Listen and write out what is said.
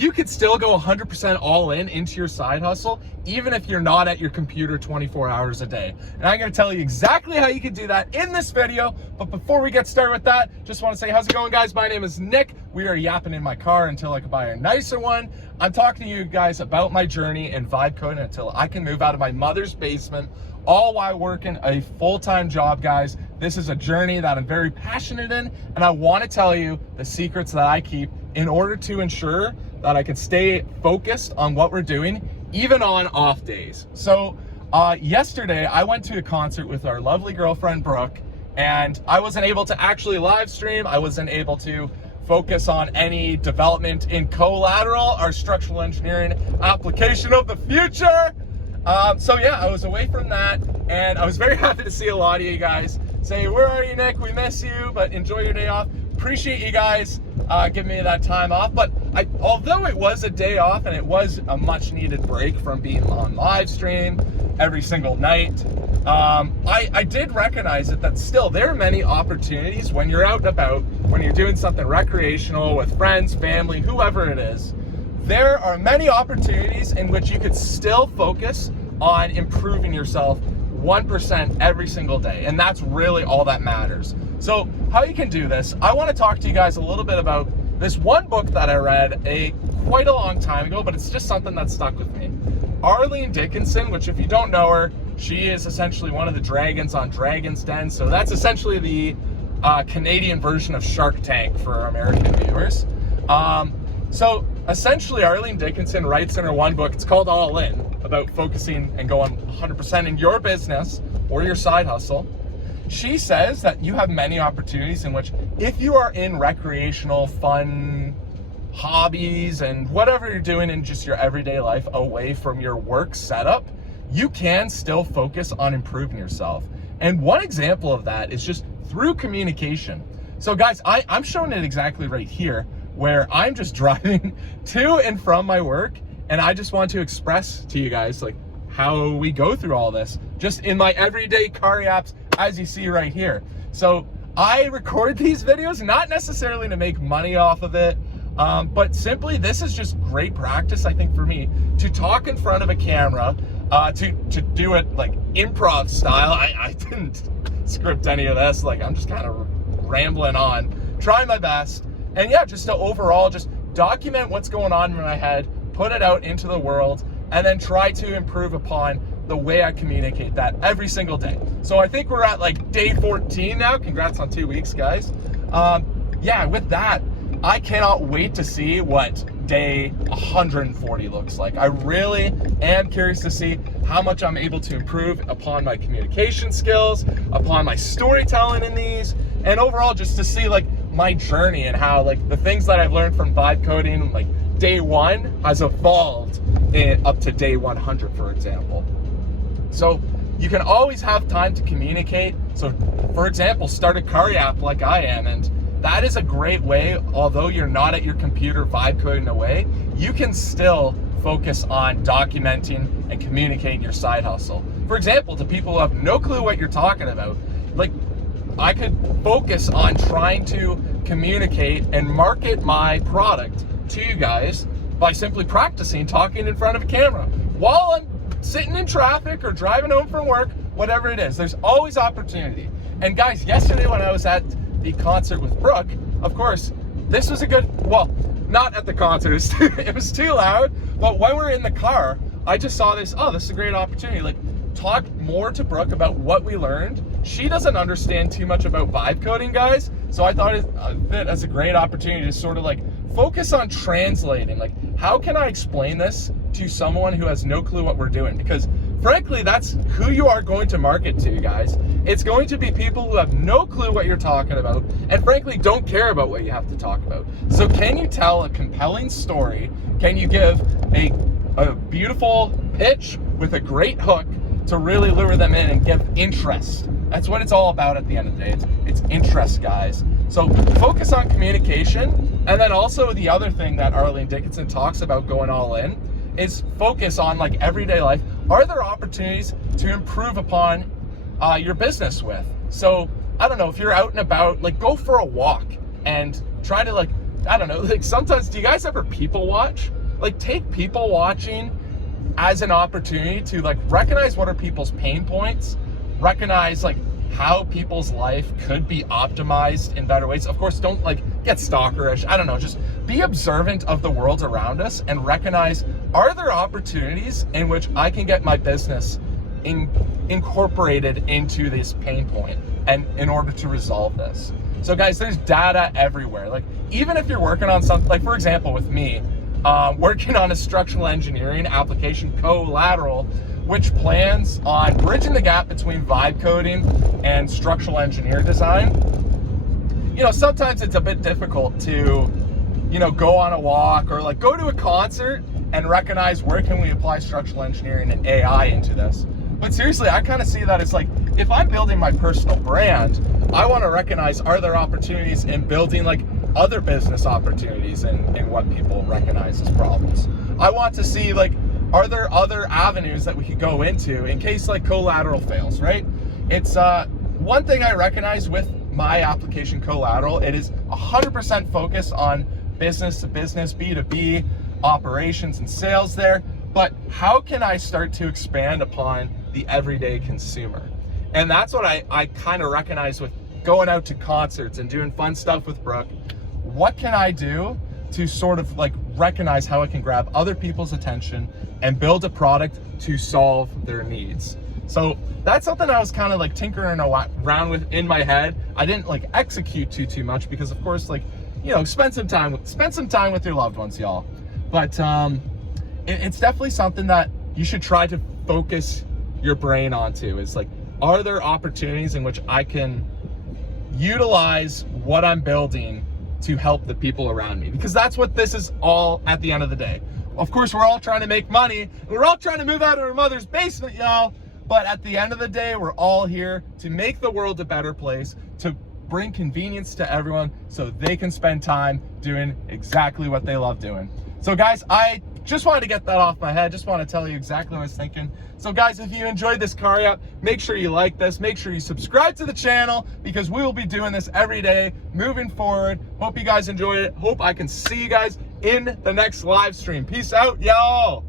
you could still go 100% all in into your side hustle, even if you're not at your computer 24 hours a day. And I'm gonna tell you exactly how you can do that in this video. But before we get started with that, just wanna say, how's it going, guys? My name is Nick. We are yapping in my car until I can buy a nicer one. I'm talking to you guys about my journey in vibe coding until I can move out of my mother's basement, all while working a full-time job, guys. This is a journey that I'm very passionate in, and I wanna tell you the secrets that I keep in order to ensure that I can stay focused on what we're doing, even on off days. So yesterday I went to a concert with our lovely girlfriend, Brooke, and I wasn't able to actually live stream. I wasn't able to focus on any development in CoLateral, our structural engineering application of the future. So yeah, I was away from that, and I was very happy to see a lot of you guys say, where are you, Nick? We miss you, but enjoy your day off. Appreciate you guys giving me that time off. But although it was a day off and it was a much needed break from being on live stream every single night, I did recognize that still there are many opportunities when you're out and about, when you're doing something recreational with friends, family, whoever it is. There are many opportunities in which you could still focus on improving yourself 1% every single day, and that's really all that matters. So how you can do this, I want to talk to you guys a little bit about this one book that I read quite a long time ago, but it's just something that stuck with me. Arlene Dickinson, which if you don't know her, she is essentially one of the dragons on Dragon's Den. So that's essentially the Canadian version of Shark Tank for our American viewers. So essentially Arlene Dickinson writes in her one book, it's called All In, about focusing and going 100% in your business or your side hustle. She says that you have many opportunities in which if you are in recreational, fun hobbies and whatever you're doing in just your everyday life away from your work setup, you can still focus on improving yourself. And one example of that is just through communication. So guys, I'm showing it exactly right here, where I'm just driving to and from my work, and I just want to express to you guys like how we go through all this just in my everyday car apps, as you see right here. So I record these videos not necessarily to make money off of it, but simply this is just great practice, I think, for me to talk in front of a camera, to do it like improv style. I didn't script any of this, like I'm just kind of rambling on, trying my best. And yeah, just to overall just document what's going on in my head, put it out into the world, and then try to improve upon the way I communicate that every single day. So I think we're at like day 14 now. Congrats on 2 weeks, guys. Yeah, with that, I cannot wait to see what day 140 looks like. I really am curious to see how much I'm able to improve upon my communication skills, upon my storytelling in these, and overall just to see like my journey and how like the things that I've learned from vibe coding, like day 1 has evolved up to day 100, for example. So you can always have time to communicate. So for example, start a car app like I am, and that is a great way, although you're not at your computer vibe coding away, you can still focus on documenting and communicating your side hustle. For example, to people who have no clue what you're talking about, like I could focus on trying to communicate and market my product to you guys by simply practicing talking in front of a camera while I'm sitting in traffic or driving home from work, whatever it is. There's always opportunity. And guys, yesterday when I was at the concert with Brooke, of course, this was a good, well, not at the concert, it was too loud, but when we're in the car, I just saw this, oh, this is a great opportunity. Like, talk more to Brooke about what we learned. She doesn't understand too much about vibe coding, guys, so I thought it as a great opportunity to sort of like focus on translating, like how can I explain this to someone who has no clue what we're doing? Because frankly, that's who you are going to market to, guys. It's going to be people who have no clue what you're talking about and frankly don't care about what you have to talk about. So can you tell a compelling story? Can you give a beautiful pitch with a great hook to really lure them in and give interest? That's what it's all about at the end of the day. It's interest, guys. So focus on communication. And then also the other thing that Arlene Dickinson talks about going all in is focus on like everyday life. Are there opportunities to improve upon your business with? So I don't know, if you're out and about, like go for a walk and try to like I don't know, like sometimes, do you guys ever people watch? Like take people watching as an opportunity to like recognize what are people's pain points, recognize like how people's life could be optimized in better ways. Of course, don't like get stalkerish. I don't know, just be observant of the world around us and recognize, are there opportunities in which I can get my business incorporated into this pain point and in order to resolve this. So guys, there's data everywhere. Like even if you're working on something, like for example with me, working on a structural engineering application, CoLateral, which plans on bridging the gap between vibe coding and structural engineer design. You know, sometimes it's a bit difficult to, you know, go on a walk or like go to a concert and recognize where can we apply structural engineering and AI into this. But seriously, I kind of see that as like, if I'm building my personal brand, I want to recognize, are there opportunities in building like other business opportunities in what people recognize as problems? I want to see like, are there other avenues that we could go into in case like CoLateral fails, right? It's one thing I recognize with my application CoLateral, it is 100% focused on business to business, B2B, operations and sales there. But how can I start to expand upon the everyday consumer? And that's what I kind of recognize with going out to concerts and doing fun stuff with Brooke. What can I do to sort of like recognize how I can grab other people's attention and build a product to solve their needs? So that's something I was kind of like tinkering around with in my head. I didn't like execute too much because of course, like, you know, spend some time with your loved ones, y'all. But it's definitely something that you should try to focus your brain onto. Is like, are there opportunities in which I can utilize what I'm building to help the people around me? Because that's what this is all at the end of the day. Of course, we're all trying to make money. We're all trying to move out of our mother's basement, y'all. But at the end of the day, we're all here to make the world a better place, to bring convenience to everyone so they can spend time doing exactly what they love doing. So guys, I just wanted to get that off my head. Just want to tell you exactly what I was thinking. So guys, if you enjoyed this car app, make sure you like this. Make sure you subscribe to the channel because we will be doing this every day moving forward. Hope you guys enjoyed it. Hope I can see you guys in the next live stream. Peace out, y'all.